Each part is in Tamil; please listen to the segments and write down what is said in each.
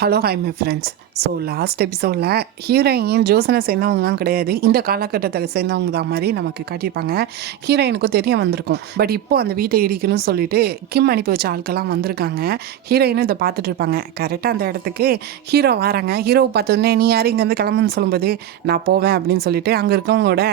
Hello hi my friends. So last எபிசோடில் ஹீரோயின் ஜோசனை சேர்ந்தவங்கலாம் கிடையாது, இந்த காலகட்டத்தை சேர்ந்தவங்க தான் மாதிரி நமக்கு காட்டியிருப்பாங்க. ஹீரோயினுக்கும் தெரிய வந்திருக்கும். பட் இப்போது அந்த வீட்டை இடிக்கணும்னு சொல்லிட்டு கிம் அனுப்பி வச்ச ஆட்கள்லாம் வந்திருக்காங்க. ஹீரோயினும் இதை பார்த்துட்டு இருப்பாங்க. கரெக்டாக அந்த இடத்துக்கு ஹீரோ வராங்க. ஹீரோவை பார்த்தோன்னே நீ யாரும் இங்கேருந்து கிளம்புன்னு சொல்லும்போது நான் போவேன் அப்படின்னு சொல்லிட்டு அங்கே இருக்கவங்களோட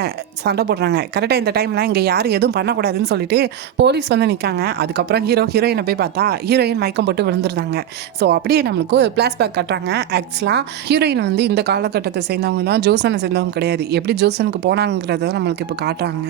சண்டை போடுறாங்க. கரெக்டாக இந்த டைமில் இங்கே யாரும் எதுவும் பண்ணக்கூடாதுன்னு சொல்லிட்டு போலீஸ் வந்து நிற்காங்க. அதுக்கப்புறம் ஹீரோயினை போய் பார்த்தா ஹீரோயின் மயக்கம் போட்டு விழுந்துருந்தாங்க. ஸோ அப்படியே நம்மளுக்கு பேக் கட்டுறாங்க. ஆக்சுவலாக ஹீரோயின் வந்து இந்த காலகட்டத்தை சேர்ந்தவங்க தான், ஜோசனை சேர்ந்தவங்க கிடையாது. எப்படி ஜோசனுக்கு போனாங்கிறத நம்மளுக்கு இப்போ காட்டுறாங்க.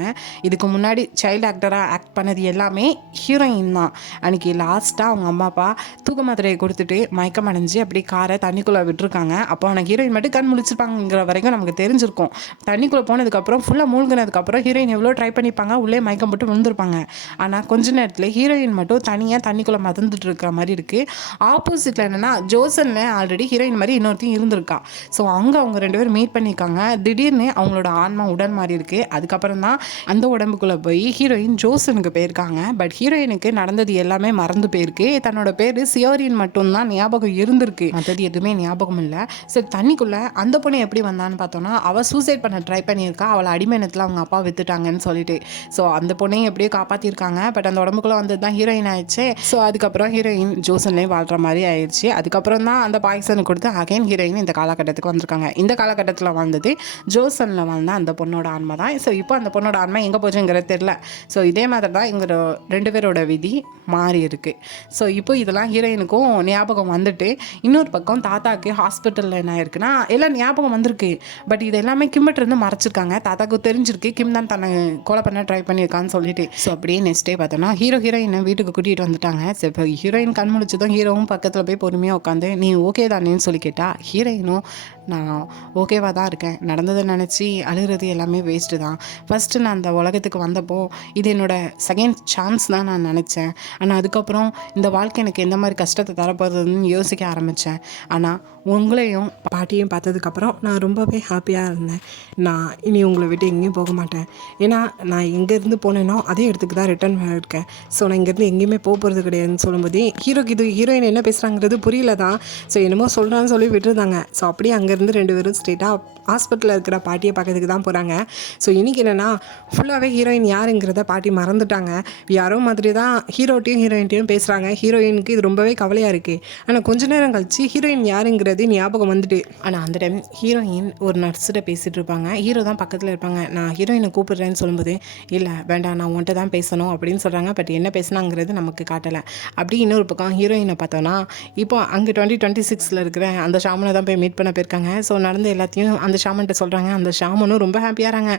இதுக்கு முன்னாடி சைல்டு ஆக்டராக ஆக்ட் பண்ணது எல்லாமே ஹீரோயின் தான். அன்றைக்கி லாஸ்ட்டாக அவங்க அம்மா அப்பா தூக்க மாத்திரையை கொடுத்துட்டு மயக்கம் அடைஞ்சு அப்படி காரை தண்ணிக்குள்ளே விட்டுருக்காங்க. அப்போ ஆனால் ஹீரோயின் மட்டும் கண் முழிச்சிருப்பாங்கிற வரைக்கும் நமக்கு தெரிஞ்சிருக்கும். தண்ணிக்குள்ளே போனதுக்கப்புறம் ஃபுல்லாக மூழ்கினதுக்கப்புறம் ஹீரோயின் எவ்வளோ ட்ரை பண்ணிப்பாங்க, உள்ளே மயக்கம் போட்டு விழுந்திருப்பாங்க. ஆனால் கொஞ்ச நேரத்தில் ஹீரோயின் மட்டும் தனியாக தண்ணிக்குள்ளே மறந்துட்டு இருக்கிற மாதிரி இருக்குது. ஆப்போசிட்டில் என்னென்னா ஜோசனில் ஆல்ரெடி ஹீரோயின் மாதிரி இன்னொருத்தையும் இருந்திருக்கா. ஸோ அங்கே அவங்க ரெண்டு பேரும் மீட் பண்ணியிருக்காங்க. திடீர்னு அவங்களோட ஆன்மா உடல் மாதிரி இருக்குது. அதுக்கப்புறம் தான் அந்த உடம்புக்குள்ளே போய் ஹீரோயின் ஜோசனுக்கு போயிருக்காங்க. பட் ஹீரோயினுக்கு நடந்தது எல்லாமே மறந்து போயிருக்கு. தன்னோட பேர் சியோரின் மட்டும்தான் ஞாபகம் இருந்திருக்கு, மற்றது எதுவுமே ஞாபகம் இல்லை. சரி, தண்ணிக்குள்ளே அந்த பொண்ணு எப்படி வந்தான்னு பார்த்தோன்னா அவள் சூசைட் பண்ண ட்ரை பண்ணியிருக்கா. அவளை அடிமைனத்தில் அவங்க அப்பா வித்துட்டாங்கன்னு சொல்லிட்டு. ஸோ அந்த பொண்ணையும் எப்படியோ காப்பாற்றிருக்காங்க. பட் அந்த உடம்புக்குள்ளே வந்தது தான் ஹீரோயின் ஆயிடுச்சு. ஸோ அதுக்கப்புறம் ஹீரோயின் ஜோசன்லேயே வாழ்கிற மாதிரி ஆயிடுச்சு. அதுக்கப்புறம் தான் அந்த பாய்சனை கொடுத்து அகைன் ஹீரோயின் இந்த காலகட்டத்துக்கு வந்திருக்காங்க. இந்த காலகட்டத்தில் வந்தது ஜோசனில் வந்த அந்த பொண்ணோட ஆன்மா தான். ஸோ இப்போ அந்த பொண்ணோட ஆன்மா எங்கே போச்சுங்கிறது தெரியல. ஸோ இதே மாதிரி தான் இங்கே ரெண்டு பேரோட விதி மாறி இருக்குது. ஸோ இப்போ இதெல்லாம் ஹீரோயினுக்கும் ஞாபகம் வந்துட்டு, இன்னொரு பக்கம் தாத்தாக்கு ஹாஸ்பிட்டலில் என்ன இருக்குன்னா எல்லாம் ஞாபகம் வந்திருக்கு. பட் இது எல்லாமே கிம்மிட்டிருந்து மறைச்சிருக்காங்க. தாத்தாக்கு தெரிஞ்சிருக்கு கிம் தான் தன்னை கொலை பண்ண ட்ரை பண்ணியிருக்கான்னு சொல்லிட்டு. ஸோ அப்படியே நெக்ஸ்ட் டே பார்த்தோன்னா ஹீரோயினை வீட்டுக்கு கூட்டிகிட்டு வந்துட்டாங்க. ஸோ இப்போ ஹீரோயின் கண் முடிச்சதும் ஹீரோவும் பக்கத்தில் போய் பொறுமையாக உட்காந்து நீ ஓகே தானேன்னு சொல்லி கேட்டா, ஹீரோயினும் நான் ஓகேவாக தான் இருக்கேன், நடந்ததை நினச்சி அழுகிறது எல்லாமே வேஸ்ட்டு தான். ஃபஸ்ட்டு நான் அந்த உலகத்துக்கு வந்தப்போ இது என்னோடய செகண்ட் சான்ஸ் தான் நான் நினச்சேன். ஆனால் அதுக்கப்புறம் இந்த வாழ்க்கை எனக்கு எந்த மாதிரி கஷ்டத்தை தரப்போகிறதுன்னு யோசிக்க ஆரம்பித்தேன். ஆனால் உங்களையும் பாட்டியும் பார்த்ததுக்கப்புறம் நான் ரொம்பவே ஹாப்பியாக இருந்தேன். நான் இனி உங்களை விட்டு எங்கேயும் போக மாட்டேன். ஏன்னா நான் எங்கேருந்து போனேனோ அதே இடத்துக்கு தான் ரிட்டர்ன் இருக்கேன். ஸோ நான் இங்கேருந்து எங்கேயுமே போகிறது கிடையாதுன்னு சொல்லும்போது ஹீரோயின் என்ன பேசுகிறாங்கிறது புரியல தான். ஸோ என்னமோ சொல்கிறான்னு சொல்லி விட்டுருந்தாங்க. ஸோ அப்படியே அங்கேருந்து ரெண்டு பேரும் ஸ்ட்ரெயிட்டாக ஹாஸ்பிட்டலில் இருக்கிற பாட்டியை பார்க்கறதுக்கு தான் போகிறாங்க. ஸோ இன்றைக்கி என்னென்னா ஃபுல்லாகவே ஹீரோயின் யாருங்கிறத பாட்டி மறந்துட்டாங்க. யாரோ மாதிரி தான் ஹீரோயின்ட்டையும் பேசுகிறாங்க. ஹீரோயினுக்கு இது ரொம்பவே கவலையாக இருக்குது. ஆனால் கொஞ்ச நேரம் கழிச்சு ஹீரோயின் யாருங்கிறது ஞாபகம் வந்துட்டு, ஆனால் அந்த டைம் ஹீரோயின் ஒரு நர்ஸிட்ட பேசிகிட்டு இருப்பாங்க. ஹீரோ தான் பக்கத்தில் இருப்பாங்க. நான் ஹீரோயினை கூப்பிடுறேன்னு சொல்லும்போது இல்லை வேண்டாம் நான் உன்ட்ட தான் பேசணும் அப்படின்னு சொல்கிறாங்க. பட் என்ன பேசினாங்கிறது நமக்கு காட்டலை. அப்படி இன்னொரு பக்கம் ஹீரோயினை பார்த்தோன்னா இப்போ அங்கே 2026 இருக்கிற அந்த ஷாமனை தான் போய் மீட் பண்ண போயிருக்காங்க. ஸோ நடந்த எல்லாத்தையும் அந்த ஷாமன்ட்ட சொல்கிறாங்க. அந்த ஷாமனும் ரொம்ப ஹாப்பியாகிறாங்க.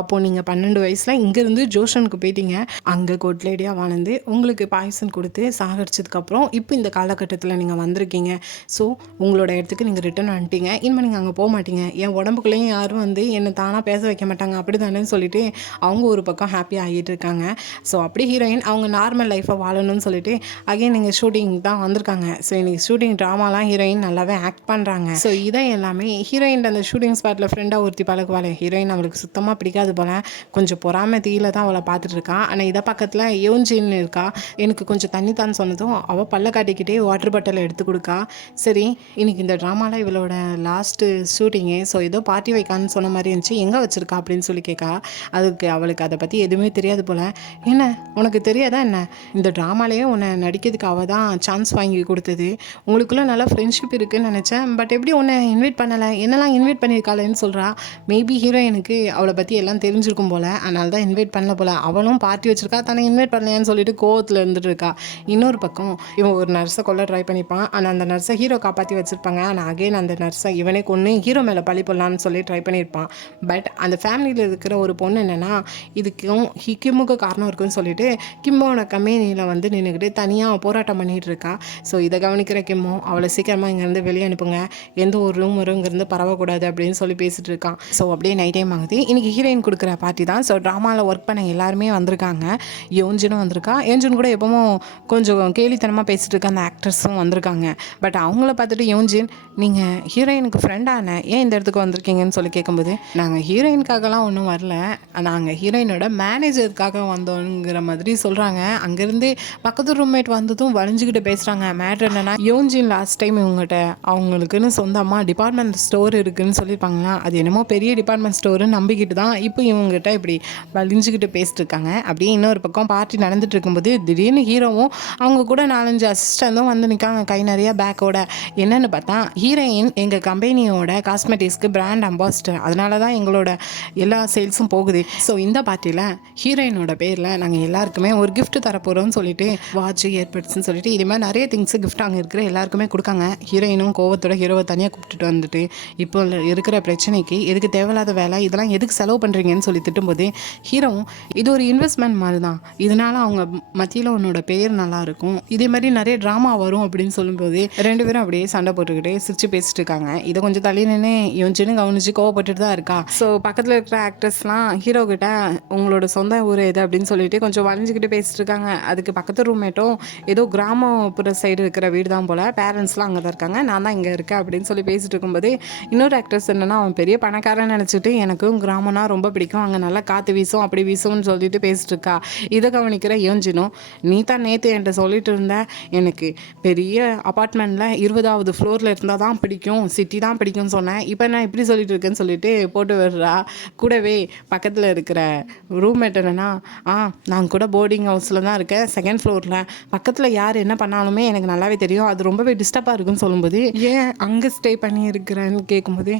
அப்போது நீங்கள் 12 வயசில் இங்கேருந்து ஜோஷனுக்கு போயிட்டீங்க, அங்கே கோட்லேடியாக வாழ்ந்து உங்களுக்கு பாய்சன் கொடுத்து சாகடிச்சதுக்கப்புறம் இப்போ இந்த காலகட்டத்தில் நீங்கள் வந்திருக்கீங்க. ஸோ உங்களோட இடத்துக்கு நீங்கள் ரிட்டர்ன் வந்துட்டீங்க. இனிமேல் நீங்கள் அங்கே போக மாட்டீங்க. என் உடம்புக்குள்ளேயும் யாரும் வந்து என்னை தானாக பேச வைக்க மாட்டாங்க அப்படி தானேன்னு சொல்லிட்டு அவங்க ஒரு பக்கம் ஹாப்பியாக ஆகிட்டு இருக்காங்க. ஸோ அப்படி ஹீரோயின் அவங்க நார்மல் லைஃப்பை வாழணும்னு சொல்லிட்டு அகைன் நீங்கள் ஷூட்டிங் தான் வந்திருக்காங்க. ஸோ இன்றைக்கி ஷூட்டிங் ட்ராமாலாம் ஹீரோயின் நல்லாவே ஆக்ட் பண்ணுறாங்க. ஸோ இதை எல்லாமே ஹீரோயின் அந்த ஷூட்டிங் ஸ்பாட்டில் ஃப்ரெண்டாக ஒருத்தி பழகுவாள். ஹீரோயின் அவளுக்கு சுத்தமாக பிடிக்காது போல், கொஞ்சம் பொறாமை தீயில தான் அவளை பார்த்துட்டு இருக்கா. ஆனால் இதை பக்கத்தில் யோன்ஜின்னு இருக்கா. எனக்கு கொஞ்சம் தண்ணி தான் சொன்னதும் அவள் பல்ல காட்டிக்கிட்டே வாட்டர் பாட்டில் எடுத்து கொடுக்கா. சரி இன்றைக்கி இந்த ட்ராமாவில் இவளோட லாஸ்ட்டு ஷூட்டிங்கு, ஸோ ஏதோ பார்ட்டி வைக்கான்னு சொன்ன மாதிரி இருந்துச்சு, எங்கே வச்சுருக்கா அப்படின்னு சொல்லி கேட்கா. அதுக்கு அவளுக்கு அதை பற்றி எதுவுமே தெரியாது போல். என்ன உனக்கு தெரியாதா என்ன, இந்த ட்ராமாலேயே உன்னை நடிக்கிறதுக்கு அவள் தான் சான்ஸ் வாங்கி கொடுத்தது, உங்களுக்குள்ளே நல்லா ஃப்ரெண்ட்ஷிப் இருக்குதுன்னு நினச்சேன். பட் எப்படி உன்னை இன்வைட் பண்ணலை, என்னெல்லாம் இன்வைட் பண்ணியிருக்காளேன்னு சொல்கிறா. மேபி ஹீரோயினுக்கு அவளை பற்றி எல்லாம் தெரிஞ்சிருக்கும் போல், அதனால தான் இன்வைட் பண்ணல போல். அவளும் பார்ட்டி வச்சுருக்கா, தானே இன்வைட் பண்ணலையான்னு சொல்லிட்டு கோவத்தில் இருந்துட்டு இருக்கா. இன்னொரு பக்கம் இவன் ஒரு நர்ஸை கொல்ல ட்ரை பண்ணிப்பான். ஆனால் அந்த நர்ஸை ஹீரோ காப்பாற்றி வச்சுருப்பாங்க. ஆனால் அகைன் அந்த நர்ஸை இவனே கொன்று ஹீரோ மேலே பழி போடலான்னு சொல்லி ட்ரை பண்ணியிருப்பான். பட் அந்த ஃபேமிலியில் இருக்கிற ஒரு பொண்ணு என்னென்னா இதுக்கும் கிம்முக்கு காரணம் இருக்குன்னு சொல்லிட்டு கிம்மோட கம்பெனியில் வந்து நின்றுக்கிட்டு தனியாக போராட்டம் பண்ணிகிட்டு இருக்கா. ஸோ இதை கவனிக்கிற கிம்மோ அவளை சீக்கிரமாக இங்கேருந்து வெளியே அனுப்புங்க, பார்த்துக்கோங்க, எந்த ஒரு ரூமரும் இங்கேருந்து பரவக்கூடாது அப்படின்னு சொல்லி பேசிகிட்டு இருக்கான். ஸோ அப்படியே நைட் டைம் ஆகுது. இன்றைக்கி ஹீரோயின் கொடுக்குற பார்ட்டி தான். ஸோ ட்ராமாவில் ஒர்க் பண்ண எல்லாருமே வந்திருக்காங்க. யோஞ்சினும் வந்திருக்கா. யோஞ்சின் கூட எப்பவும் கொஞ்சம் கேலித்தனமாக பேசிகிட்டு இருக்க அந்த ஆக்ட்ரஸும் வந்திருக்காங்க. பட் அவங்கள பார்த்துட்டு யோஞ்சின், நீங்கள் ஹீரோயினுக்கு ஃப்ரெண்டான ஏன் இந்த இடத்துக்கு வந்திருக்கீங்கன்னு சொல்லி கேட்கும்போது, நாங்கள் ஹீரோயினுக்காகலாம் ஒன்றும் வரல, நாங்கள் ஹீரோயினோட மேனேஜருக்காக வந்தோங்கிற மாதிரி சொல்கிறாங்க. அங்கேருந்து பக்கத்து ரூம்மேட் வந்ததும் வளைஞ்சிக்கிட்டு பேசுகிறாங்க. மேட்ரு என்னென்னா, யோஞ்சின் லாஸ்ட் டைம் இவங்ககிட்ட அவங்களுக்குன்னு சொந்தமாக டிபார்ட்மெண்ட் ஸ்டோர் இருக்குதுன்னு சொல்லியிருப்பாங்களா, அது என்னமோ பெரிய டிபார்ட்மெண்ட் ஸ்டோருன்னு நம்பிக்கிட்டு தான் இப்போ இவங்ககிட்ட இப்படி வலிஞ்சிக்கிட்டு பேசிட்டு இருக்காங்க. அப்படியே இன்னொரு பக்கம் பார்ட்டி நடந்துட்டு இருக்கும்போது திடீர்னு ஹீரோவும் அவங்க கூட 4-5 அசிஸ்டன்ட்டும் வந்து நிற்காங்க கை நிறைய பேக்கோட. என்னென்னு பார்த்தா, ஹீரோயின் எங்கள் கம்பெனியோட காஸ்மெட்டிக்ஸ்க்கு பிராண்ட் அம்பாசிடர், அதனால தான் எங்களோட எல்லா சேல்ஸும் போகுது. ஸோ இந்த பார்ட்டியில் ஹீரோயினோட பேரில் நாங்கள் எல்லாருக்குமே ஒரு கிஃப்ட் தரப்போகிறோம்னு சொல்லிட்டு வாட்ச், ஏர்பட்ஸ்ன்னு சொல்லிட்டு இது மாதிரி நிறைய திங்ஸு கிஃப்ட் அங்கே இருக்கிற எல்லாருக்குமே கொடுக்காங்க. ஹீரோயினும் கோவத்தோட ஹீரோவை தனியாக கூப்பிட்டுட்டு வந்துட்டு, இப்போ இருக்கிற பிரச்சனைக்கு எதுக்கு தேவையில்லாத வேலை, இதெல்லாம் எதுக்கு செலவு பண்ணுறீங்கன்னு சொல்லி திட்டும்போது ஹீரோவும், இது ஒரு இன்வெஸ்ட்மெண்ட் மாதிரி தான், இதனால் அவங்க மத்தியில் உன்னோட பேர் நல்லாயிருக்கும், இதே மாதிரி நிறைய ட்ராமா வரும் அப்படின்னு சொல்லும்போது 2 பேரும் அப்படியே சண்டை போட்டுக்கிட்டே சிரிச்சு பேசிட்டு இருக்காங்க. இதை கொஞ்சம் தள்ளி நின்று யோசிச்சுன்னு கவனிச்சு கோவப்பட்டுட்டு தான் இருக்கா. ஸோ பக்கத்தில் இருக்கிற ஆக்டர்ஸ்லாம் ஹீரோ கிட்ட உங்களோட சொந்த ஊர் எது அப்படின்னு சொல்லிட்டு கொஞ்சம் வளைஞ்சிக்கிட்டு பேசிட்டு இருக்காங்க. அதுக்கு பக்கத்து ரூம்மேட்டும் ஏதோ கிராமப்புற சைடு இருக்கிற வீடு தான் போல், பேரண்ட்ஸ்லாம் அங்கே தான் இருக்காங்க, நான் தான் இங்கே இருக்கேன் அப்படின்னு சொல்லி பேசிட்டு இருக்கும்போது இன்னொரு ஆக்டர்ஸ் என்னென்னா, அவன் பெரிய பணக்காரன் நினச்சிட்டு எனக்கும் கிராமம்னா ரொம்ப பிடிக்கும், அங்கே நல்லா காற்று வீசும் அப்படி வீசும்னு சொல்லிட்டு பேசிட்டு இருக்கா. இதை கவனிக்கிற யோஞ்சினும், நீ தான் நேற்று என்கிட்ட சொல்லிட்டு இருந்த எனக்கு பெரிய அப்பார்ட்மெண்ட்டில் 20வது ஃப்ளோரில் இருந்தால் தான் பிடிக்கும், சிட்டி தான் பிடிக்கும்னு சொன்னேன், இப்போ நான் இப்படி சொல்லிட்டு இருக்கேன்னு சொல்லிட்டு போட்டு விடுறா. கூடவே பக்கத்தில் இருக்கிற ரூம்மேட் என்னென்னா, நான் கூட போர்டிங் ஹவுஸில் தான் இருக்கேன், 2nd ஃப்ளோரில், பக்கத்தில் யார் என்ன பண்ணாலுமே எனக்கு நல்லாவே தெரியும், அது ரொம்பவே டிஸ்டர்பாக இருக்குன்னு சொல்லும்போது, ஏன் அங்கே ஸ்டே பண்ணி இருக்கிறேன்னு கேட்கும்போது,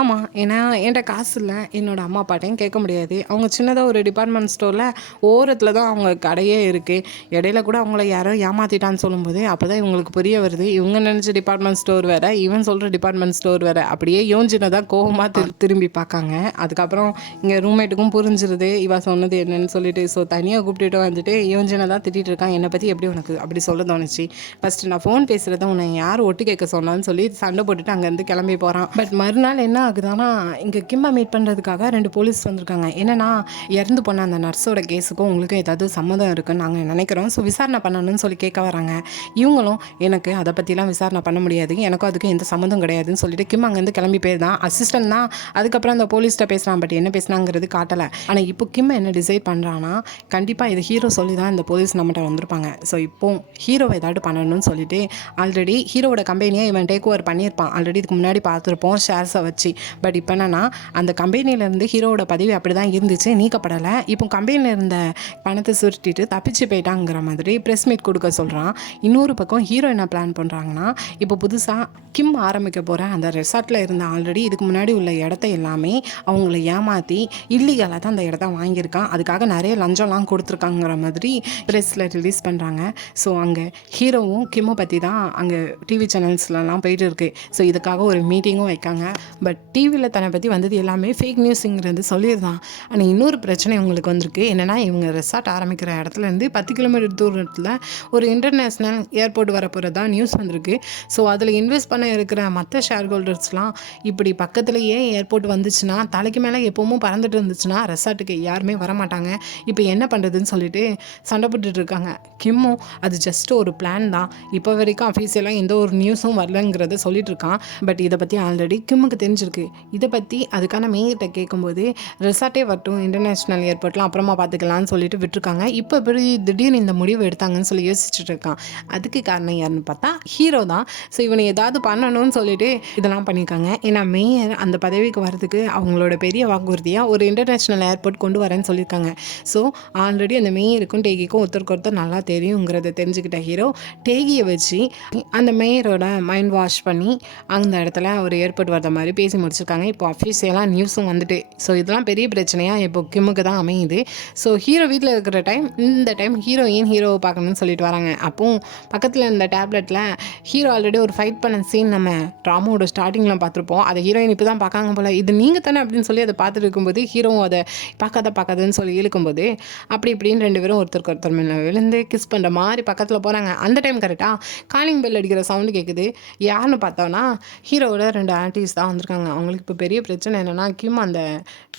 ஆமாம், ஏன்னா என்கிட்ட காசு இல்லை, என்னோடய அம்மா அப்பாட்டையும் கேட்க முடியாது, அவங்க சின்னதாக ஒரு டிபார்ட்மெண்ட் ஸ்டோரில் ஓரத்தில் தான் அவங்க கடையே இருக்குது, இடையில கூட அவங்கள யாரோ ஏமாற்றிட்டான்னு சொல்லும்போது அப்போ தான் இவங்களுக்கு புரிய வருது, இவங்க நினச்ச டிபார்ட்மெண்ட் ஸ்டோர் வேறு, இவன் சொல்கிற டிபார்ட்மெண்ட் ஸ்டோர் வேறு. அப்படியே யோஞ்சினை தான் கோவமாக திரும்பி பார்க்காங்க. அதுக்கப்புறம் இங்கே ரூம்மேட்டுக்கும் புரிஞ்சிருது இவ சொன்னது என்னன்னு சொல்லிட்டு. ஸோ தனியாக கூப்பிட்டுட்டு வந்துட்டு யோஞ்சினை தான் திட்டிகிட்டு இருக்கான், என்னை பற்றி எப்படி உனக்கு அப்படி சொல்ல தோணுச்சு, ஃபஸ்ட்டு நான் ஃபோன் பேசுகிறத உன்னை யார் ஒட்டு கேட்க சொன்னான்னு சொல்லி சண்டை போட்டுட்டு அங்கேருந்து கிளம்பி போகிறான். பட் மறுநாள் என்ன ஆகுதுன்னா, இங்கே கிம்மை மீட் பண்ணுறதுக்காக 2 போலீஸ் வந்திருக்காங்க. என்னென்னா, இறந்து போன அந்த நர்ஸோட கேஸுக்கும் உங்களுக்கு ஏதாவது சம்மதம் இருக்குன்னு நாங்கள் நினைக்கிறோம், ஸோ விசாரணை பண்ணணும்னு சொல்லி கேட்க வராங்க. இவங்களும் எனக்கு அதை பற்றிலாம் விசாரணை பண்ண முடியாது, எனக்கும் அதுக்கு எந்த சம்மந்தம் கிடையாதுன்னு சொல்லிட்டு கிம் அங்கேருந்து கிளம்பி போயிருந்தான். அசிஸ்டன்ட் தான் அதுக்கப்புறம் அந்த போலீஸ்கிட்ட பேசுகிறான், பட் என்ன பேசினாங்கிறது காட்டலை. ஆனால் இப்போ கிம் என்ன டிசைட் பண்ணுறான்னா, கண்டிப்பாக இது ஹீரோ சொல்லி தான் இந்த போலீஸ் நம்மகிட்ட வந்திருப்பாங்க, ஸோ இப்போ ஹீரோவை ஏதாவது பண்ணணும்னு சொல்லிட்டு ஆல்ரெடி ஹீரோவோட கம்பெனியை இவன் டேக் ஓவர் பண்ணியிருப்பான், ஆல்ரெடி இதுக்கு முன்னாடி பார்த்துருப்போம் ஷேர்ஸை வச்சு. பட் இப்போ என்னன்னா, அந்த கம்பெனியிலேருந்து ஹீரோவோட பதவி அப்படி தான் இருந்துச்சு, நீக்கப்படலை. இப்போ கம்பெனியில் இருந்த பணத்தை சுருட்டிட்டு தப்பிச்சு போயிட்டாங்கிற மாதிரி ப்ரெஸ் மீட் கொடுக்க சொல்கிறான். இன்னொரு பக்கம் ஹீரோ என்ன பிளான் பண்ணுறாங்கன்னா, இப்போ புதுசாக கிம் ஆரம்பிக்க போகிற அந்த ரெசார்ட்டில் இருந்த ஆல்ரெடி இதுக்கு முன்னாடி உள்ள இடத்த எல்லாமே அவங்கள ஏமாற்றி இல்லீகலாக தான் அந்த இடத்த வாங்கியிருக்கான், அதுக்காக நிறைய லஞ்சம்லாம் கொடுத்துருக்காங்கிற மாதிரி ப்ரெஸ்ஸில் ரிலீஸ் பண்ணுறாங்க. ஸோ அங்கே ஹீரோவும் கிம்மை பற்றி தான் அங்கே டிவி சேனல்ஸ்லாம் போயிட்டு இருக்கு. ஸோ இதுக்காக ஒரு மீட்டிங்கும் வைக்காங்க. பட் டிவியில் தன்னை பற்றி வந்தது எல்லாமே ஃபேக் நியூஸுங்கிறது சொல்லியிருந்தான். ஆனால் இன்னொரு பிரச்சனை உங்களுக்கு வந்திருக்கு. என்னென்னா, இவங்க ரெசார்ட் ஆரம்பிக்கிற இடத்துலேருந்து 10 கிலோமீட்டர் தூரத்தில் ஒரு இன்டர்நேஷ்னல் ஏர்போர்ட் வரப்போகிறதா நியூஸ் வந்திருக்கு. ஸோ அதில் இன்வெஸ்ட் பண்ண இருக்கிற மற்ற ஷேர் ஹோல்டர்ஸ்லாம் இப்படி பக்கத்துலேயே ஏர்போர்ட் வந்துச்சுன்னா, தலைக்கு மேலே எப்போவும் பறந்துட்டு இருந்துச்சுன்னா ரெசார்ட்டுக்கு யாருமே வரமாட்டாங்க, இப்போ என்ன பண்ணுறதுன்னு சொல்லிட்டு சண்டை போட்டுட்டு இருக்காங்க. கிம்மும் அது ஜஸ்ட் ஒரு பிளான் தான், இப்போ வரைக்கும் அஃபீஷியலாக எந்த ஒரு நியூஸும் வரலங்கிறத சொல்லிட்டு இருக்கான். பட் இதை பற்றி ஆல்ரெடி கிம்முக்கு தெரிஞ்சிருக்கு. இதை பற்றி அதுக்கான மேயிட்ட கேட்கும்போது ரெசார்ட்டே வரட்டும், இன்டர்நேஷ்னல் ஏர்போர்ட்லாம் அப்புறமா பார்த்துக்கலான்னு சொல்லிட்டு விட்டுருக்காங்க. இப்போ எப்படி திடீர்னு இந்த முடிவு எடுத்தாங்கன்னு சொல்லி யோசிச்சுட்டு இருக்கான். அதுக்கு காரணம் யாருன்னு பார்த்தா ஹீரோ தான். ஸோ இவனை ஏதாவது பண்ணணும்னு சொல்லிட்டு இதெல்லாம் பண்ணியிருக்காங்க. ஏன்னா மேயர் அந்த பதவிக்கு வரதுக்கு அவங்களோட பெரிய வாக்குறுதியாக ஒரு இன்டர்நேஷ்னல் ஏர்போர்ட் கொண்டு வரேன்னு சொல்லியிருக்காங்க. ஸோ ஆல்ரெடி அந்த மேயருக்கும் டேகிக்கும் ஒருத்தருக்கு நல்லா தெரியுங்கிறத தெரிஞ்சுக்கிட்ட ஹீரோ டேகியை வச்சு அந்த மேயரோட மைண்ட் வாஷ் பண்ணி அந்த இடத்துல ஒரு ஏர்போர்ட் வர்ற மாதிரி பேசி முடிச்சிருக்காங்க. இப்போ அஃபீஷியலாக நியூஸும் வந்துட்டு. ஸோ இதெல்லாம் பெரிய பிரச்சனையாக இப்போ கிம்முக்கு தான் அமையுது. ஸோ ஹீரோ வீட்டில் இருக்கிற இந்த டைம் ஹீரோயின் ஹீரோவை பார்க்கணும்னு சொல்லிட்டு வராங்க. அப்போது பக்கத்தில் இந்த டேப்லெட்டில் ஹீரோ ஆல்ரெடி ஒரு ஃபைட் பண்ண சீன் நம்ம ட்ராமாவோட ஸ்டார்டிங்கில் பார்த்துருப்போம். அதை ஹீரோயின் இப்போ தான் பார்க்காங்க போல், இது நீங்கள் தானே அப்படின்னு சொல்லி அதை பார்த்துட்டு இருக்கும்போது ஹீரோவும் அதை பார்க்காதுன்னு சொல்லி இழுக்கும்போது அப்படி இப்படின்னு 2 பேரும் ஒருத்தருக்கு ஒருத்தர் மேலே விழுந்து கிஸ் பண்ணுற மாதிரி பக்கத்தில் போகிறாங்க. அந்த டைம் கரெக்டாக காலிங் பெல் அடிக்கிற சவுண்டு கேட்குது. யாருன்னு பார்த்தோன்னா ஹீரோவோட 2 ஆன்டீஸ் தான் வந்திருக்காங்க. அவங்களுக்கு இப்போ பெரிய பிரச்சனை என்னென்னா கிம் அந்த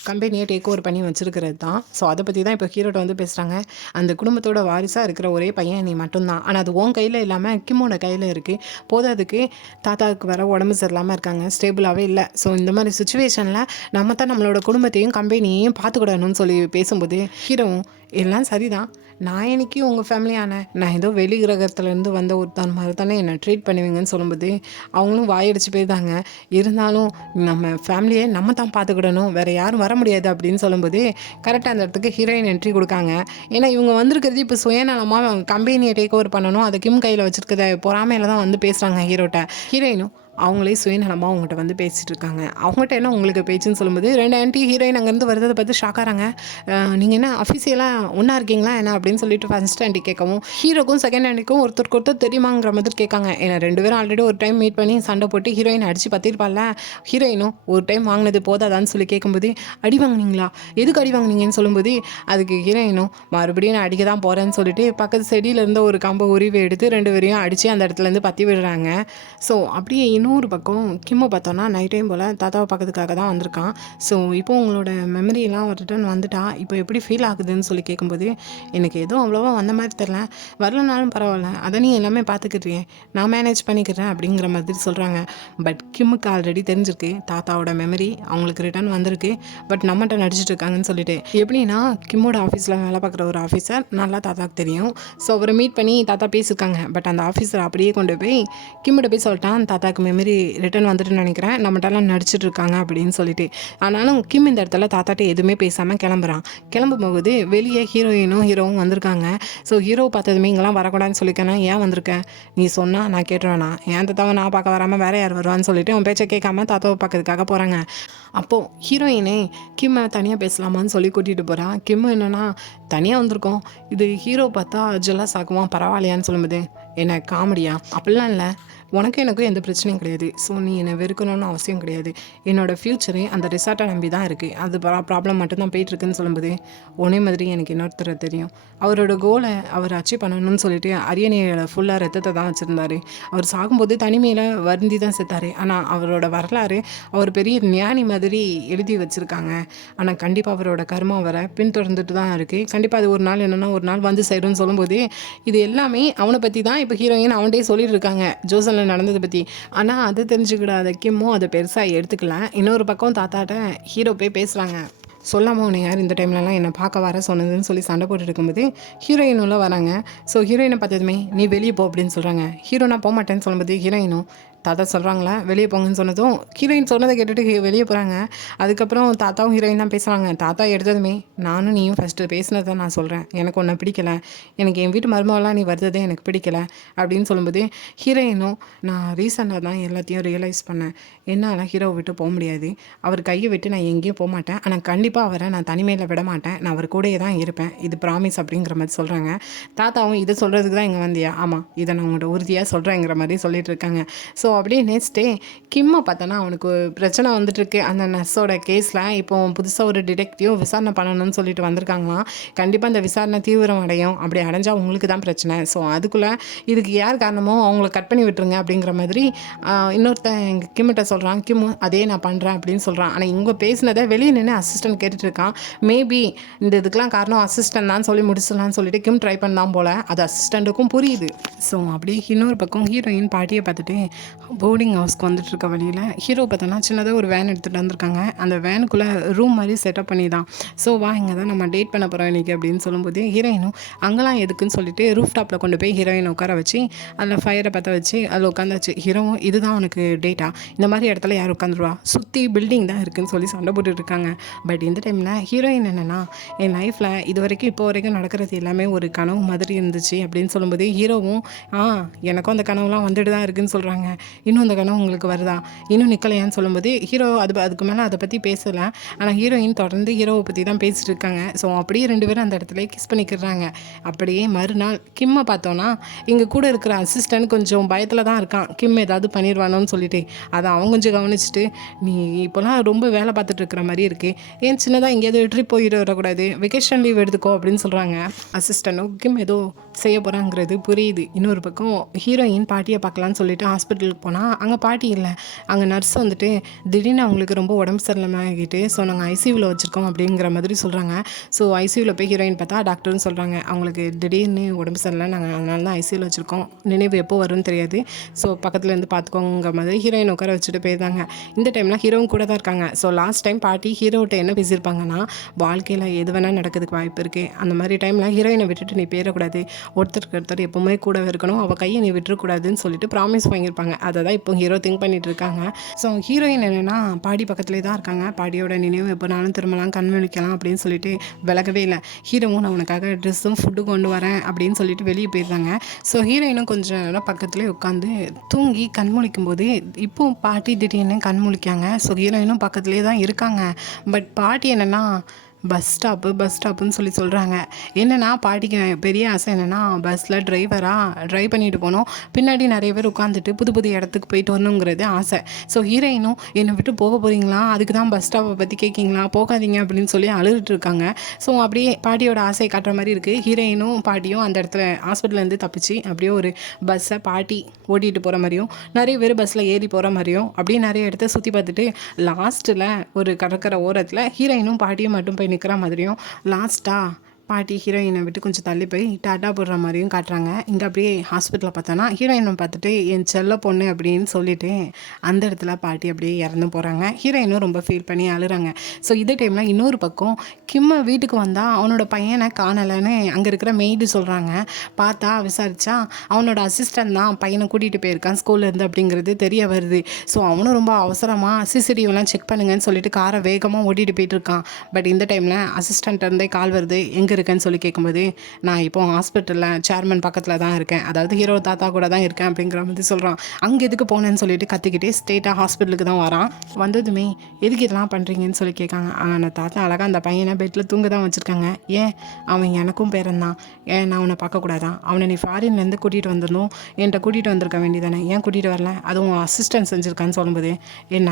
கம்பெனியை டேக் ஓவர் பண்ணி வச்சிருக்கிறது தான். ஸோ அதை பற்றி தான் இப்போ ஹீரோட்ட வந்து பேசுகிறாங்க. அந்த குடும்பத்தோட வாரிசாக இருக்கிற ஒரே பையன் நீ மட்டும்தான். ஆனால் அது உன் கையில் இல்லாமல் கிம்மோட கையில் இருக்குது. போதாதுக்கு தாத்தாவுக்கு வர உடம்பு சரியில்லாமல் இருக்காங்க, ஸ்டேபிளாகவே இல்லை. ஸோ இந்த மாதிரி சுச்சுவேஷனில் நம்ம தான் நம்மளோட குடும்பத்தையும் கம்பெனியையும் பார்த்துக்கிடணும்னு சொல்லி பேசும்போது ஹீரோவும் எல்லாம் சரிதான், நான் என்னைக்கு உங்கள் ஃபேமிலியான நான் ஏதோ வெளி கிரகத்துலேருந்து வந்த ஒருத்தன் மாதிரி தானே என்னை ட்ரீட் பண்ணுவீங்கன்னு சொல்லும்போது அவங்களும் வாயடிச்சு போயிருந்தாங்க. இருந்தாலும் நம்ம ஃபேமிலியை நம்ம தான் பார்த்துக்கிடணும், வேறு யாரும் வர முடியாது அப்படின்னு சொல்லும்போது கரெக்டாக அந்த இடத்துக்கு ஹீரோயின் என்ட்ரி கொடுக்காங்க. ஏன்னா இவங்க வந்திருக்கிறது இப்போ சுயநலமாக கம்பெனியை டேக் ஓவர் பண்ணணும், அதை கிம் கையில் வச்சுருக்கிறத பொறாமையில் தான் வந்து பேசுகிறாங்க ஹீரோட்ட. ஹீரோயினும் அவங்களே சுயநலமாக அவங்ககிட்ட வந்து பேசிகிட்டு இருக்காங்க. அவங்ககிட்ட என்ன உங்களுக்கு பேச்சுன்னு சொல்லும்போது 2 ஆன்ட்டி ஹீரோயின் அங்கேருந்து வரதை பார்த்து ஷாக்காகிறாங்க. நீங்கள் என்ன அஃபீஷியலாக ஒன்றா இருக்கீங்களா என்ன அப்படின்னு சொல்லிட்டு ஃபர்ஸ்ட் ஆண்டி கேட்கவும் ஹீரோக்கும் செகண்ட் ஆண்டிக்கும் ஒருத்தருக்கு ஒருத்தர் தெரியுமாங்கிற மாதிரி கேட்காங்க. ஏன்னா 2 பேரும் ஆல்ரெடி ஒரு டைம் மீட் பண்ணி சண்டை போட்டு ஹீரோயின் அடித்து பார்த்திருப்பாள்ல. ஹீரோயினும் ஒரு டைம் வாங்கினது போதாதான்னு சொல்லி கேட்கும்போது அடி வாங்கினீங்களா, எதுக்கு அடி வாங்கினீங்கன்னு சொல்லும்போது அதுக்கு ஹீரோயினும் மறுபடியும் நான் அடிக்க தான் போகிறேன்னு சொல்லிட்டு பக்கத்து செடியில் இருந்த ஒரு கம்பை உருவி எடுத்து 2 பேரையும் அடித்து அந்த இடத்துலேருந்து பற்றி விடுறாங்க. ஸோ அப்படியே இன்னொரு பக்கம் கிம்மை பார்த்தோன்னா நைட் டைம் போல் தாத்தாவை பார்க்கறதுக்காக தான் வந்திருக்கான். ஸோ இப்போ உங்களோட மெமரிலாம் ரிட்டர்ன் வந்துட்டா இப்போ எப்படி ஃபீல் ஆகுதுன்னு சொல்லி கேட்கும்போது எனக்கு எதுவும் அவ்வளோவா வந்த மாதிரி தெரில, வரலனாலும் பரவாயில்ல, அதை நீ எல்லாமே பார்த்துக்கிட்டேன், நான் மேனேஜ் பண்ணிக்கிறேன் அப்படிங்கிற மாதிரி சொல்கிறாங்க. பட் கிம்முக்கு ஆல்ரெடி தெரிஞ்சிருக்கு தாத்தாவோட மெமரி அவங்களுக்கு ரிட்டர்ன் வந்திருக்கு, பட் நம்மகிட்ட நடிச்சிட்டு இருக்காங்கன்னு சொல்லிட்டு. எப்படின்னா கிம்மோட ஆஃபீஸில் வேலை பார்க்குற ஒரு ஆஃபீஸர் நல்லா தாத்தாவுக்கு தெரியும். ஸோ அவரை மீட் பண்ணி தாத்தா பேசியிருக்காங்க. பட் அந்த ஆஃபீஸர் அப்படியே கொண்டு போய் கிம்மிட்ட போய் சொல்லிட்டான் தாத்தாவுக்கு மெமரி ரிட்டர்ன் வந்துட்டு நினைக்கிறேன், நம்மகிட்டலாம் நடிச்சிட்டு இருக்காங்க அப்படின்னு சொல்லிட்டு. ஆனாலும் கிம் இந்த இடத்துல தாத்தாட்ட எதுவுமே பேசாமல் கிளம்புறான். கிளம்பும்போது வெளியே ஹீரோவும் வந்திருக்காங்க. ஸோ ஹீரோ பார்த்ததுமே இங்கெல்லாம் வரக்கூடாதுன்னு சொல்லிக்கேன்னா ஏன் வந்திருக்கேன், நீ சொன்னால் நான் கேட்டுருவேனா, என் தாத்தாவை நான் பார்க்க வராமல் வேற யார் வருவான்னு சொல்லிட்டு அவன் பேச்சை கேட்காம தாத்தாவை பார்க்கறதுக்காக போகிறாங்க. அப்போது ஹீரோயினே கிம்மை தனியாக பேசலாமான்னு சொல்லி கூட்டிகிட்டு போகிறான். கிம் என்னென்னா தனியாக வந்திருக்கோம், இது ஹீரோ பார்த்தா ஜெலஸ் ஆகுவான் பரவாயில்லையான்னு சொல்லும்போது என்ன காமெடியா, அப்படிலாம் இல்லை, உனக்கு எனக்கும் எந்த பிரச்சனையும் கிடையாது. ஸோ நீ என்னை வெறுக்கணும்னு அவசியம் கிடையாது, என்னோடய ஃப்யூச்சரே அந்த ரிசார்ட்டை நம்பி தான் இருக்குது, அது ப்ராப்ளம் மட்டும்தான் போயிட்டுருக்குன்னு சொல்லும்போது ஒரே மாதிரி எனக்கு இன்னொருத்தரை தெரியும், அவரோட கோலை அவர் அச்சீவ் பண்ணணும்னு சொல்லிட்டு அரியணையோட ஃபுல்லாக ரத்தத்தை தான் வச்சுருந்தாரு. அவர் சாகும்போது தனிமையில் வருந்தி தான் செத்தார். ஆனால் அவரோட வரலாறு அவர் பெரிய ஞானி மாதிரி எழுதி வச்சுருக்காங்க. ஆனால் கண்டிப்பாக அவரோட கர்மா அவரை பின்தொடர்ந்துட்டு தான் இருக்குது. கண்டிப்பாக அது ஒரு நாள் என்னென்னா ஒரு நாள் வந்து சேரும்னு சொல்லும்போது இது எல்லாமே அவனை பற்றி தான் இப்போ ஹீரோயின் அவன்கிட்டே சொல்லிட்டு இருக்காங்க ஜோசனில் நடந்ததை பற்றி. ஆனால் அது தெரிஞ்சுக்கிடாத கிம்மும் அதை பெருசாக எடுத்துக்கல. இன்னொரு பக்கம் தாத்தாட்ட ஹீரோ போய் பேசுகிறாங்க. சொல்லாமல் உன்னை யார் இந்த டைம்லலாம் என்னை பார்க்க வர சொன்னதுன்னு சொல்லி சண்டை போட்டு இருக்கும்போது ஹீரோயின் உள்ள வராங்க. ஸோ ஹீரோயினை பார்த்ததுமே நீ வெளியே போ அப்படின்னு சொல்கிறாங்க. ஹீரோ நான் போக மாட்டேன்னு சொல்லும்போது ஹீரோயினும் தாத்தா சொல்கிறாங்களா வெளியே போங்கன்னு சொன்னதும் ஹீரோயின் சொன்னதை கேட்டுட்டு வெளியே போகிறாங்க. அதுக்கப்புறம் தாத்தாவும் ஹீரோயின் தான் பேசுகிறாங்க. தாத்தா எடுத்ததுமே நானும் நீயும் ஃபஸ்ட்டு பேசினதை நான் சொல்கிறேன், எனக்கு ஒன்றை பிடிக்கலை, எனக்கு என் வீட்டு மருமகளாக நீ வருததே எனக்கு பிடிக்கலை அப்படின்னு சொல்லும்போது ஹீரோயினும் நான் ரீசெண்டாக தான் எல்லாத்தையும் ரியலைஸ் பண்ணேன், என்னால் ஹீரோவை விட்டு போக முடியாது, அவர் கையை விட்டு நான் எங்கேயும் போக மாட்டேன், ஆனால் கண்டிப்பாக அவரை நான் தனிமையில் விட மாட்டேன், நான் அவர் கூடயே தான் இருப்பேன், இது ப்ராமிஸ் அப்படிங்கிற மாதிரி சொல்கிறாங்க. தாத்தாவும் இதை சொல்கிறதுக்கு தான் இங்கே வந்தியா, ஆமாம் இதை நான் உங்கள்கிட்ட உறுதியாக சொல்கிறேங்கிற மாதிரி சொல்லிட்டு இருக்காங்க. ஸோ அப்படியே நெக்ஸ்ட் டே கிம்மை பார்த்தோன்னா அவனுக்கு பிரச்சனை வந்துட்டுருக்கு அந்த நர்ஸோட கேஸில். இப்போ புதுசாக ஒரு டிடெக்டிவ் விசாரணை பண்ணணும்னு சொல்லிட்டு வந்திருக்காங்களாம். கண்டிப்பாக அந்த விசாரணை தீவிரம் அடையும், அப்படி அடைஞ்சால் உங்களுக்கு தான் பிரச்சனை. ஸோ அதுக்குள்ளே இதுக்கு யார் காரணமோ அவங்கள கட் பண்ணி விட்டுருங்க அப்படிங்கிற மாதிரி இன்னொருத்தன் எங்கள் கிம்மிட்ட சொல்கிறான். கிம்மு அதே நான் பண்ணுறேன் அப்படின்னு சொல்கிறான். ஆனால் இவங்க பேசினதை வெளியே நின்று அசிஸ்டன்ட் கேட்டுட்டு இருக்கான். மேபி இந்த இதுக்கெலாம் காரணம் அசிஸ்டன்ட் தான் சொல்லி முடிச்சிடலான்னு சொல்லிட்டு கிம் ட்ரை பண்ணான் போல். அது அசிஸ்டண்ட்டுக்கும் புரியுது. ஸோ அப்படியே இன்னொரு பக்கம் ஹீரோயின் பாட்டியை பார்த்துட்டு போர்டிங் ஹவுஸ்க்கு வந்துட்டு இருக்க வழியில் ஹீரோ பார்த்தோன்னா சின்னதாக ஒரு வேன் எடுத்துகிட்டு வந்திருக்காங்க. அந்த வேனுக்குள்ளே ரூம் மாதிரி செட்டப் பண்ணி தான் ஸோ வா இங்கே தான் நம்ம டேட் பண்ண போகிறோம் இன்றைக்கி அப்படின்னு சொல்லும்போது ஹீரோயினும் அங்கெல்லாம் எதுக்குன்னு சொல்லிட்டு ரூஃப் டாப்பில் கொண்டு போய் ஹீரோயின் உட்கார வச்சு அதில் ஃபயரை பற்ற வச்சு அதில் உட்காந்தாச்சு. ஹீரோவும் இதுதான் உனக்கு டேட்டா, இந்த மாதிரி இடத்துல யார் உட்காந்துருவா, சுற்றி பில்டிங் தான் இருக்குதுன்னு சொல்லி சண்டை போட்டுட்டு இருக்காங்க. பட் இந்த டைமில் ஹீரோயின் என்னென்னா என் லைஃப்பில் இது வரைக்கும் இப்போ வரைக்கும் நடக்கிறது எல்லாமே ஒரு கனவு மாதிரி இருந்துச்சு அப்படின்னு சொல்லும்போது ஹீரோவும் எனக்கும் அந்த கனவுலாம் வந்துட்டு தான் இருக்குதுன்னு சொல்கிறாங்க. இன்னும் அந்த கனவு உங்களுக்கு வருதா, இன்னும் நிற்கலையான்னு சொல்லும்போது ஹீரோ அதுக்கு மேலே அதை பற்றி பேசலை. ஆனால் ஹீரோயின் தொடர்ந்து ஹீரோவை பற்றி தான் பேசிட்டு இருக்காங்க. ஸோ அப்படியே 2 பேரும் அந்த இடத்துல கிஸ் பண்ணிக்கிறாங்க. அப்படியே மறுநாள் கிம்மை பார்த்தோன்னா இங்கே கூட இருக்கிற அசிஸ்டன்ட் கொஞ்சம் பயத்தில் தான் இருக்கான், கிம் ஏதாவது பண்ணிடுவானோன்னு சொல்லிட்டு. அதை அவன் கொஞ்சம் கவனிச்சுட்டு நீ இப்போலாம் ரொம்ப வேலை பார்த்துட்டு இருக்கிற மாதிரி இருக்குது, ஏன் சின்னதாக எங்கேயாவது ட்ரிப் போயிட்டு வரக்கூடாது, வெக்கேஷன் லீவ் எடுத்துக்கோ அப்படின்னு சொல்கிறாங்க. அசிஸ்டண்ட்டும் கிம் ஏதோ செய்ய போகிறாங்கிறது புரியுது. இன்னொரு பக்கம் ஹீரோயின் பாட்டியை பார்க்கலான்னு சொல்லிட்டு ஹாஸ்பிட்டலுக்கு போனால் அங்கே பாட்டி இல்லை. அங்கே நர்ஸ் வந்துட்டு திடீர்னு அவங்களுக்கு ரொம்ப உடம்பு சரியில்லாமல் ஆகிட்டு ஸோ நாங்கள் ஐசியூவில் வச்சுருக்கோம் அப்படிங்கிற மாதிரி சொல்கிறாங்க. ஸோ ஐசியூவில் போய் ஹீரோயின் பார்த்தா டாக்டர்னு சொல்கிறாங்க, அவங்களுக்கு திடீர்னு உடம்பு சரியில்லை, நாங்கள் அதனால தான் ஐசியூவில் வச்சுருக்கோம், நினைவு எப்போ வரும்னு தெரியாது, ஸோ பக்கத்துலேருந்து பார்த்துக்கோங்கிற மாதிரி ஹீரோயின் உட்கார வச்சுட்டு போயிருந்தாங்க. இந்த டைம்லாம் ஹீரோவும் கூட தான் இருக்காங்க. ஸோ லாஸ்ட் டைம் பாட்டி ஹீரோகிட்ட என்ன பேசியிருப்பாங்கன்னா, வாழ்க்கையில் எது வேணால் நடக்கிறதுக்கு வாய்ப்பு இருக்குது, அந்த மாதிரி டைமில் ஹீரோயினை விட்டுட்டு நீ போயிடக்கூடாது, ஒருத்தருக்கு ஒருத்தர் எப்போவுமே கூடவே இருக்கணும், அவள் கையை நீ விட்டுறக்கூடாதுன்னு சொல்லிட்டு ப்ராமிஸ் வாங்கியிருப்பாங்க. அதை தான் இப்போ ஹீரோ திங்க் பண்ணிட்டு இருக்காங்க. ஸோ ஹீரோயின் என்னென்னா பாடி பக்கத்துலேயே தான் இருக்காங்க, பாடியோட நினைவு எப்போனாலும் திரும்பலாம் கண் விழிக்கலாம் அப்படின்னு சொல்லிட்டு விலகவே இல்லை. ஹீரோவும் நான் உனக்காக ட்ரெஸ்ஸும் ஃபுட்டு கொண்டு வரேன் அப்படின்னு சொல்லிட்டு வெளியே போயிடுறாங்க. ஸோ ஹீரோயினும் கொஞ்சம் நேரம் பக்கத்துலேயே உட்காந்து தூங்கி கண் முழிக்கும் போது இப்போ பாட்டி திடீர்னு கண் முழிக்காங்க. ஸோ ஹீரோயினும் பக்கத்துலேயே தான் இருக்காங்க. பட் பாட்டி என்னென்னா பஸ் ஸ்டாப்புன்னு சொல்லி சொல்கிறாங்க. என்னென்னா பாட்டிக்கு பெரிய ஆசை என்னென்னா பஸ்ஸில் ட்ரைவ் பண்ணிட்டு போனோம், பின்னாடி நிறைய பேர் உட்காந்துட்டு புது புது இடத்துக்கு போயிட்டு வரணுங்கிறது ஆசை. ஸோ ஹீரோயினும் என்னை விட்டு போக போகிறீங்களா, அதுக்கு தான் பஸ் ஸ்டாப்பை பற்றி கேட்கிங்களா, போகாதீங்க அப்படின்னு சொல்லி அழுதுட்டு இருக்காங்க. ஸோ அப்படியே பாட்டியோட ஆசையை காட்டுற மாதிரி இருக்குது. ஹீரோயினும் பாட்டியும் அந்த இடத்துல ஹாஸ்பிட்டல்லேருந்து தப்பிச்சு அப்படியே ஒரு பஸ்ஸை பாட்டி ஓட்டிகிட்டு போகிற மாதிரியும் நிறைய பேர் பஸ்ஸில் ஏறி போகிற மாதிரியும் அப்படியே நிறைய இடத்த சுற்றி பார்த்துட்டு லாஸ்ட்டில் ஒரு கடற்கரை ஓரத்தில் ஹீரோயினும் பாட்டியும் மட்டும் போய் நிற்கிற மாதிரியும் லாஸ்ட்டாக பாட்டி ஹீரோயினை விட்டு கொஞ்சம் தள்ளி போய் டாட்டா போடுற மாதிரியும் காட்டுறாங்க. இங்கே அப்படியே ஹாஸ்பிட்டலில் பார்த்தோன்னா ஹீரோயினை பார்த்துட்டு என் செல்ல பொண்ணு அப்படின்னு சொல்லிட்டு அந்த இடத்துல பாட்டி அப்படியே இறந்து போகிறாங்க. ஹீரோயினும் ரொம்ப ஃபீல் பண்ணி அழுறாங்க. ஸோ இதே டைமில் இன்னொரு பக்கம் கிம்ம வீட்டுக்கு வந்தால் அவனோட பையனை காணலைன்னு அங்கே இருக்கிற மெய்டு சொல்கிறாங்க. பார்த்தா விசாரித்தா அவனோட அசிஸ்டன்ட் தான் பையனை கூட்டிகிட்டு போயிருக்கான் ஸ்கூல்லேருந்து அப்படிங்கிறது தெரிய வருது. ஸோ அவனும் ரொம்ப அவசரமாக சிசிடிவிலாம் செக் பண்ணுங்கன்னு சொல்லிட்டு காரை வேகமாக ஓட்டிகிட்டு போயிட்டுருக்கான். பட் இந்த டைமில் அசிஸ்டன்ட் இருந்தே கால் வருது, எங்கே இருக்கேன்னு சொல்லி கேட்கும்போது நான் இப்போ ஹாஸ்பிட்டலில் சேர்மன் பக்கத்தில் தான் இருக்கேன், அதாவது ஹீரோ தாத்தா கூட தான் இருக்கேன் அப்படிங்கிற மாதிரி சொல்கிறான். அங்கே எதுக்கு போனேன்னு சொல்லிட்டு கத்திக்கிட்டே ஸ்ட்ரெயிட்டாக ஹாஸ்பிட்டலுக்கு தான் வரான். வந்ததுமே எதுக்கு இதெல்லாம் பண்ணுறீங்கன்னு சொல்லி கேட்காங்க. ஆனால் தாத்தா அழகாக அந்த பையனை பெட்டில் தூங்க தான் வச்சுருக்காங்க. ஏன் அவன் எனக்கும் பேரன்தான், ஏன் நான் அவனை பார்க்கக்கூடாதான், அவனை நீ ஃபாரின்லேருந்து கூட்டிகிட்டு வந்துடணும், என்கிட்ட கூட்டிகிட்டு வந்திருக்க வேண்டியதானே, ஏன் கூட்டிகிட்டு வரல, அதுவும் அசிஸ்டன்ட் செஞ்சுருக்கான்னு சொல்லும்போது என்ன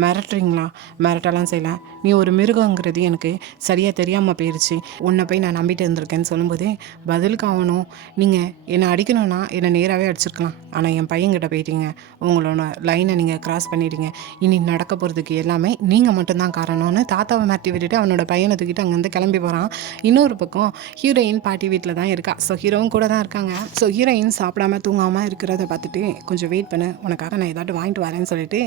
மிரட்டுறீங்களா, மிரட்டலாம் செய்யலை, நீ ஒரு மிருகங்கிறது எனக்கு சரியாக தெரியாமல் போயிடுச்சு, உன்னை போய் நான் நம்பிட்டு இருந்திருக்கேன்னு சொல்லும்போது பதிலுக்கு ஆகணும், நீங்கள் என்னை அடிக்கணும்னா என்னை நேராகவே அடிச்சிருக்கலாம், ஆனால் என் பையன்கிட்ட போயிட்டீங்க, உங்களோட லைனை நீங்கள் கிராஸ் பண்ணிட்டீங்க, இனி நடக்க போகிறதுக்கு எல்லாமே நீங்கள் மட்டும்தான் காரணம்னு தாத்தாவை மாட்டி விட்டுட்டு அவனோட பையனை தூக்கிட்டு அங்கேருந்து கிளம்பி போகிறான். இன்னொரு பக்கம் ஹீரோயின் பாட்டி வீட்டில் தான் இருக்கா. ஸோ ஹீரோவும் கூட தான் இருக்காங்க. ஸோ ஹீரோயின் சாப்பிடாம தூங்காமல் இருக்கிறத பார்த்துட்டு கொஞ்சம் வெயிட் பண்ணு, உனக்காக நான் ஏதாட்டு வாங்கிட்டு வரேன்னு சொல்லிட்டு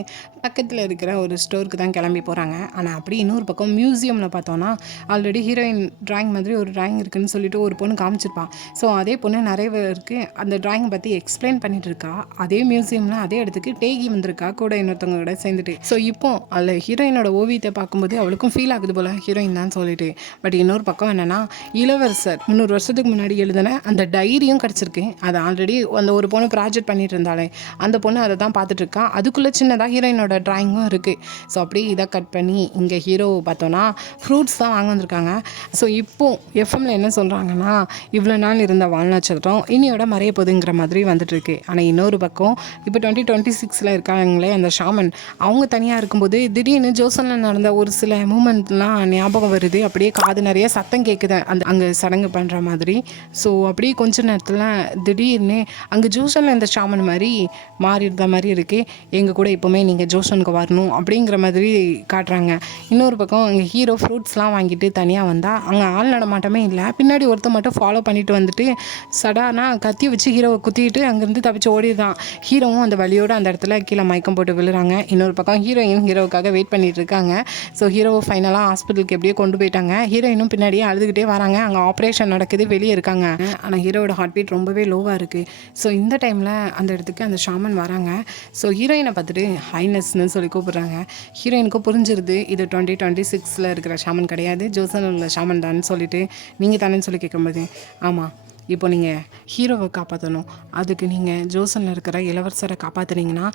பக்கத்தில் இருக்கிற ஒரு ஸ்டோருக்கு தான் கிளம்பி போகிறாங்க. ஆனால் அப்படி இன்னொரு பக்கம் மியூசியமில் பார்த்தோன்னா ஆல்ரெடி ஹீரோயின் ட்ராயிங் மாதிரி ஒரு ட்ராயிங் இருக்குன்னு சொல்லிட்டு ஒரு பொண்ணு காமிச்சிருப்பான். ஸோ அதே பொண்ணு நிறைய பேருக்கு அந்த ட்ராயிங்கை பற்றி எக்ஸ்பிளைன் பண்ணிட்டு இருக்கா. அதே மியூசியமில் அதே இடத்துக்கு டேகி வந்திருக்கா கூட இன்னொருத்தவங்க கூட சேர்ந்துட்டு. ஸோ இப்போ அதில் ஹீரோயினோட ஓவியத்தை பார்க்கும்போது அவளுக்கும் ஃபீல் ஆகுது போல் ஹீரோயின் தான் சொல்லிட்டு. பட் இன்னொரு பக்கம் என்னென்னா இளவரசர் 300 வருஷத்துக்கு முன்னாடி எழுதின அந்த டைரியும் கிடச்சிருக்கு. அது ஆல்ரெடி அந்த ஒரு பொண்ணு ப்ராஜெக்ட் பண்ணிட்டு இருந்தாலே அந்த பொண்ணு அதை தான் பார்த்துட்டு இருக்கா. அதுக்குள்ளே சின்னதாக ஹீரோயினோட ட்ராயிங்கும் இருக்குது. ஸோ அப்படியே இதை கட் பண்ணி இங்கே ஹீரோ பார்த்தோன்னா ஃப்ரூட்ஸ் தான் வாங்க வந்திருக்காங்க. ஸோ இப்போ எஃப்எம்ல என்ன சொல்கிறாங்கன்னா இவ்வளோ நாள் இருந்த வால்நட்சத்திரம் இனியோட மறைய போகுதுங்கிற மாதிரி வந்துட்டுருக்கு. ஆனால் இன்னொரு பக்கம் இப்போ 2026 இருக்காங்களே அந்த ஷாமன், அவங்க தனியாக இருக்கும்போது திடீர்னு ஜோசனில் நடந்த ஒரு சில மூமெண்ட்லாம் ஞாபகம் வருது. அப்படியே காது நிறைய சத்தம் கேட்குது அந்த அங்கே சடங்கு பண்ணுற மாதிரி. ஸோ அப்படியே கொஞ்ச நேரத்தில் திடீர்னு அங்கே ஜோசனில் இந்த ஷாமன் மாதிரி மாறிடுற மாதிரி இருக்குது. எங்கள் கூட இப்போவுமே நீங்கள் ஜோசனுக்கு வரணும் அப்படிங்கிற மாதிரி காட்டுறாங்க. இன்னொரு பக்கம் அங்கே ஹீரோ ஃப்ரூட்ஸ்லாம் வாங்கிட்டு தனியாக வந்தால் அங்கே ஆள் நடமாட்டமே இல்லை. பின்னாடி ஒருத்தர் மட்டும் ஃபாலோ பண்ணிட்டு வந்துட்டு சடானா கத்தி வச்சு ஹீரோவை குத்திட்டு அங்கேருந்து தப்பிச்சு ஓடிதான். ஹீரோவும் அந்த வழியோடு அந்த இடத்துல கீழே மயக்கம் போட்டு விழுறாங்க. இன்னொரு பக்கம் ஹீரோயின் ஹீரோவுக்காக வெயிட் பண்ணிட்டு இருக்காங்க. ஸோ ஹீரோவை ஃபைனலாக ஹாஸ்பிட்டலுக்கு எப்படியோ கொண்டு போயிட்டாங்க. ஹீரோயினும் பின்னாடியே அழுதுகிட்டே வராங்க. அங்கே ஆப்ரேஷன் நடக்குது, வெளியே இருக்காங்க. ஆனால் ஹீரோவோட ஹார்ட் பீட் ரொம்பவே லோவாக இருக்குது. ஸோ இந்த டைமில் அந்த இடத்துக்கு அந்த ஷாமன் வராங்க. ஸோ ஹீரோயினை பார்த்துட்டு ஹைனஸ்ன்னு சொல்லி கூப்பிட்றாங்க. ஹீரோயினுக்கும் புரிஞ்சிருது இது 2026 இருக்கிற ஷாமன் கிடையாது, ஜோசன் உள்ள ஷாமன் தான் சொல்லிட்டு நீங்கள் தானே சொல்லி கேட்கும்போது ஆமாம் இப்போ நீங்கள் ஹீரோவை காப்பாற்றணும், அதுக்கு நீங்கள் ஜோசனில் இருக்கிற இளவரசரை காப்பாற்றுனீங்கன்னா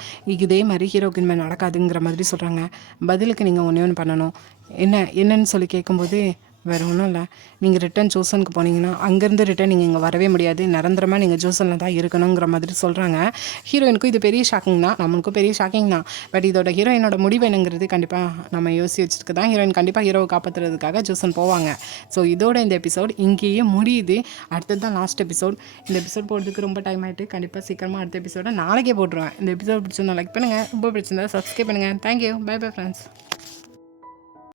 இதே மாதிரி ஹீரோக்கு இனிமேல் நடக்காதுங்கிற மாதிரி சொல்கிறாங்க. பதிலுக்கு நீங்கள் ஒன்று பண்ணணும், என்னன்னு சொல்லி கேட்கும்போது வேறு ஒன்றும் இல்லை, நீங்கள் ரிட்டன் ஜோசனுக்கு போனீங்கன்னா அங்கேருந்து ரிட்டன் நீங்கள் இங்கே வரவே முடியாது, நிரந்தரமாக நீங்கள் ஜோசனில் தான் இருக்கணுங்கிற மாதிரி சொல்கிறாங்க. ஹீரோயினுக்கும் இது பெரிய ஷாக்கிங் தான், நம்மளுக்கும் பெரிய ஷாக்கிங் தான். பட் இதோட ஹீரோயினோட முடிவு என்னங்கிறது கண்டிப்பாக நம்ம யோசிச்சு வச்சுருக்கு தான் ஹீரோயின் கண்டிப்பாக ஹீரோவை காப்பாற்றுறதுக்காக ஜோசன் போவாங்க. ஸோ இதோட இந்த எபிசோட் இங்கேயே முடியுது. அடுத்தது தான் லாஸ்ட் எபிசோட். இந்த எபிசோட் போடுறதுக்கு ரொம்ப டைம் ஆகிட்டு, கண்டிப்பாக சீக்கிரமாக அடுத்த எபிசோட நாளைக்கே போட்டுருவேன். இந்த எபிசோட் பிடிச்சிருந்தா லைக் பண்ணுங்கள், ரொம்ப பிடிச்சிருந்தா சப்ஸ்கிரைப் பண்ணுங்கள். Thank you, bye bye friends.